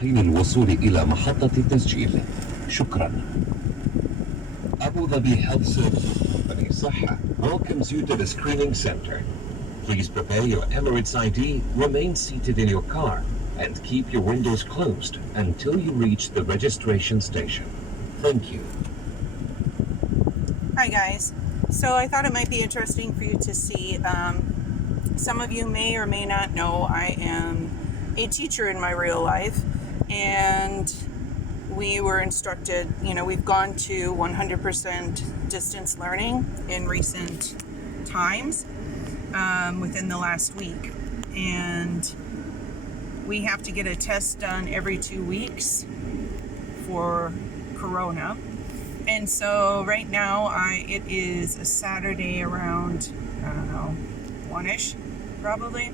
حين الوصول إلى محطة التسجيل. شكرا. Abu Dhabi Health Services Company صحة welcomes you to the screening center. Please prepare your Emirates ID, remain seated in your car, and keep your windows closed until you reach the registration station. Thank you. Hi guys. So I thought it might be interesting for you to see. Some of you may or may not know I am a teacher in my real life, and we were instructed, we've gone to 100% distance learning in recent times, within the last week. And we have to get a test done every 2 weeks for Corona. And so right now, it is a Saturday around, I don't know, 1-ish, probably,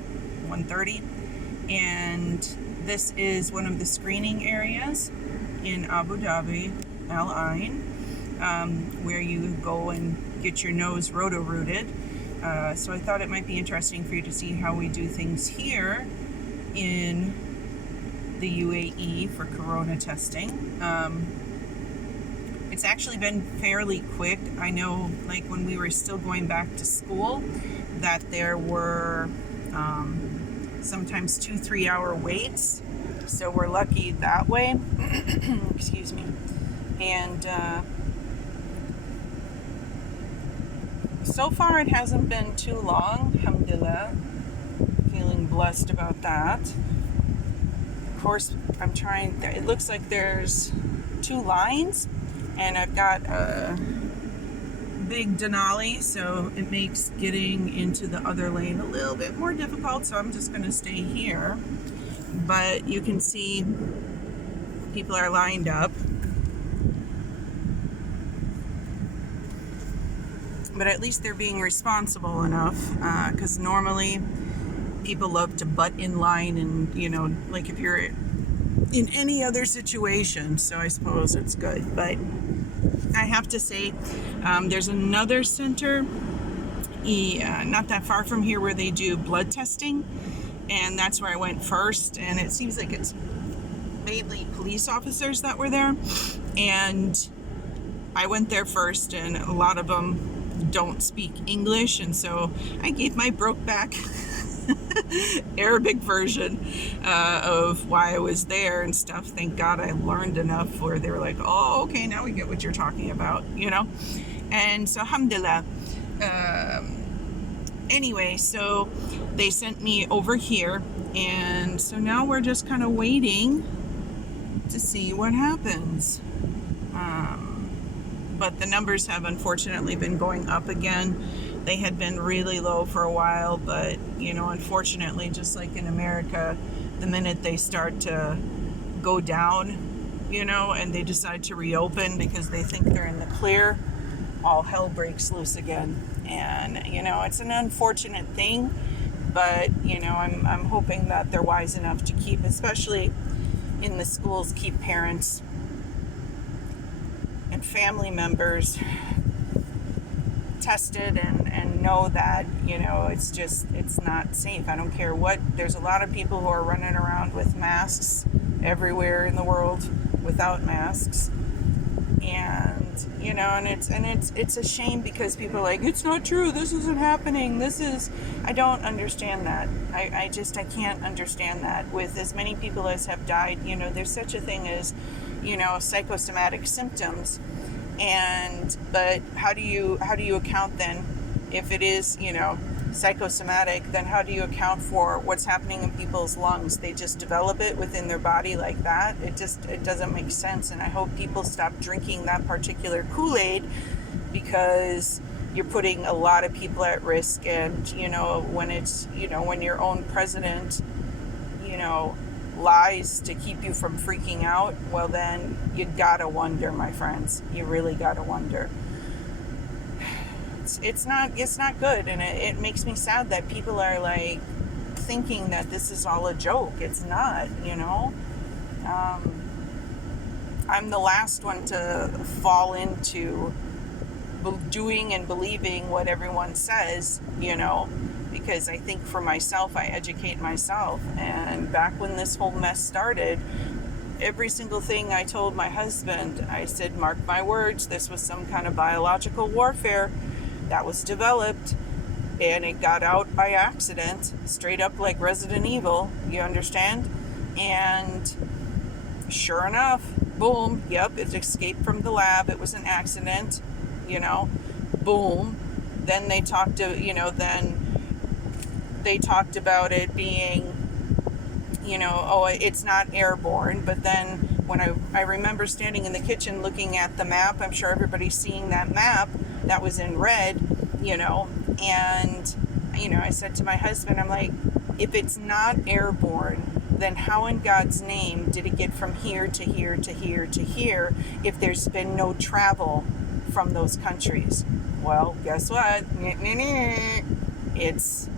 1:30. And this is one of the screening areas in Abu Dhabi, Al Ain, where you go and get your nose roto-rooted. So I thought it might be interesting for you to see how we do things here in the UAE for Corona testing. It's actually been fairly quick. I know, like when we were still going back to school, that there were sometimes 2-3 hour waits. So we're lucky that way. Excuse me. And so far it hasn't been too long, alhamdulillah. Feeling blessed about that. Of course, it looks like there's 2 lines, and I've got a big Denali, so it makes getting into the other lane a little bit more difficult, so I'm just going to stay here. But you can see people are lined up. But at least they're being responsible enough, because normally people love to butt in line and, like if you're in any other situation, so I suppose it's good. But I have to say, there's another center not that far from here where they do blood testing, and that's where I went first, and it seems like it's mainly police officers that were there, and I went there first, and a lot of them don't speak English, and so I gave my Brokeback Arabic version of why I was there and stuff. Thank God I learned enough where they were like, oh, okay, now we get what you're talking about, and so alhamdulillah. Anyway, so they sent me over here, and so now we're just kind of waiting to see what happens. But the numbers have unfortunately been going up again. They had been really low for a while, but unfortunately, just like in America, the minute they start to go down, and they decide to reopen because they think they're in the clear, all hell breaks loose again. And it's an unfortunate thing, but I'm hoping that they're wise enough to keep, especially in the schools, keep parents and family members tested and know that it's not safe. I don't care what. There's a lot of people who are running around with masks everywhere in the world without masks, and it's a shame because people are like, it's not true, this isn't happening, I don't understand that. I can't understand that. With as many people as have died, there's such a thing as psychosomatic symptoms, but how do you account then if it is psychosomatic? Then how do you account for what's happening in people's lungs? They just develop it within their body like that. It doesn't make sense. And I hope people stop drinking that particular Kool-Aid, because you're putting a lot of people at risk. And when it's when your own president lies to keep you from freaking out, well then you gotta wonder, my friends. You really gotta wonder. It's not good, and it makes me sad that people are like thinking that this is all a joke. It's not. I'm the last one to fall into doing and believing what everyone says, because I think for myself, I educate myself. And back when this whole mess started, every single thing I told my husband, I said, mark my words, this was some kind of biological warfare that was developed, and it got out by accident, straight up like Resident Evil, you understand? And sure enough, boom, yep, it escaped from the lab, it was an accident, boom. Then they talked about it being, it's not airborne. But then when I remember standing in the kitchen looking at the map, I'm sure everybody's seeing that map that was in red, and, I said to my husband, I'm like, if it's not airborne, then how in God's name did it get from here to here to here to here if there's been no travel from those countries? Well, guess what? It's,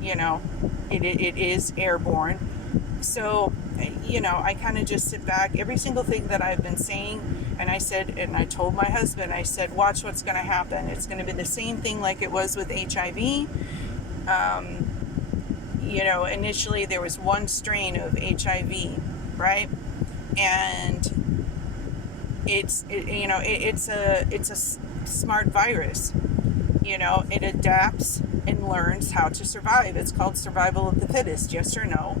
it is airborne. So, I kind of just sit back. Every single thing that I've been saying, and I told my husband, I said, watch what's going to happen. It's going to be the same thing like it was with HIV. Initially there was one strain of HIV, right? And it's a smart virus. It adapts and learns how to survive. It's called survival of the fittest, yes or no,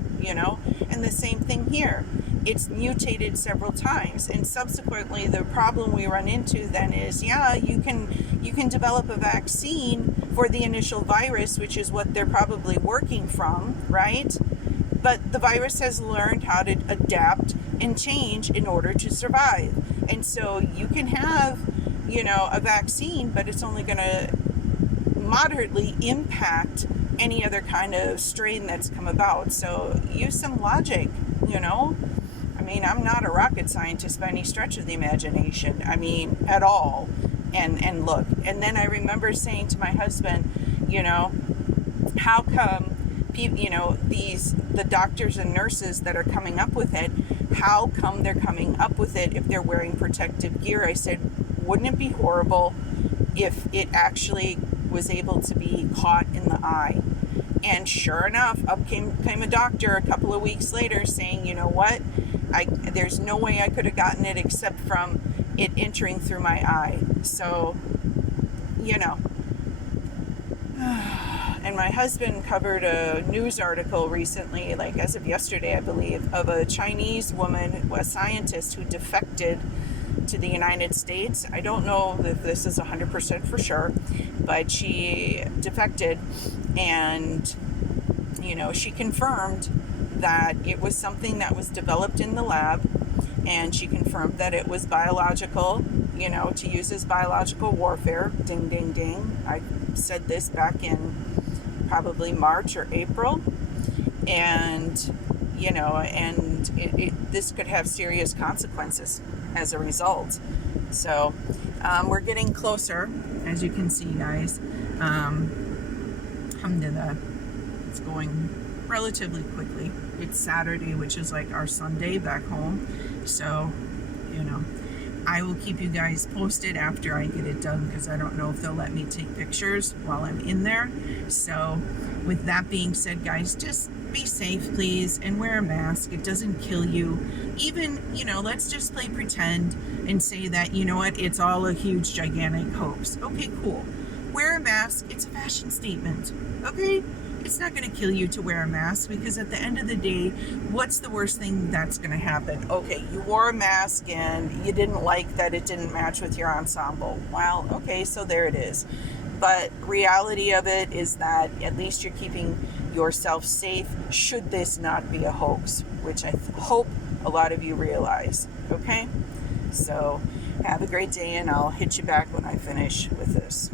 and the same thing here. It's mutated several times, and subsequently the problem we run into then is, you can develop a vaccine for the initial virus, which is what they're probably working from, right? But the virus has learned how to adapt and change in order to survive. And so you can have, a vaccine, but it's only going to moderately impact any other kind of strain that's come about. So use some logic, I'm not a rocket scientist by any stretch of the imagination. At all. And look, and then I remember saying to my husband, how come the doctors and nurses that are coming up with it, how come they're coming up with it if they're wearing protective gear? I said, wouldn't it be horrible if it actually was able to be caught in the eye? And sure enough, up came a doctor a couple of weeks later saying, you know what, there's no way I could have gotten it except from it entering through my eye. So, and my husband covered a news article recently, like as of yesterday, I believe, of a Chinese woman, a scientist who defected to the United States. I don't know if this is 100% for sure, but she defected, and she confirmed that it was something that was developed in the lab, and she confirmed that it was biological, to use as biological warfare. Ding, ding, ding. I said this back in probably March or April, and this could have serious consequences as a result. So we're getting closer, as you can see, guys. Alhamdulillah, it's going relatively quickly. It's Saturday, which is like our Sunday back home. So, I will keep you guys posted after I get it done, because I don't know if they'll let me take pictures while I'm in there. So, with that being said, guys, just be safe, please, and wear a mask. It doesn't kill you. Even, let's just play pretend and say that, it's all a huge, gigantic hoax. Okay, cool. Wear a mask. It's a fashion statement. Okay? It's not going to kill you to wear a mask, because at the end of the day, what's the worst thing that's going to happen? Okay, you wore a mask and you didn't like that it didn't match with your ensemble. Well, okay, so there it is. But reality of it is that at least you're keeping yourself safe should this not be a hoax, which I hope a lot of you realize. Okay? So have a great day, and I'll hit you back when I finish with this.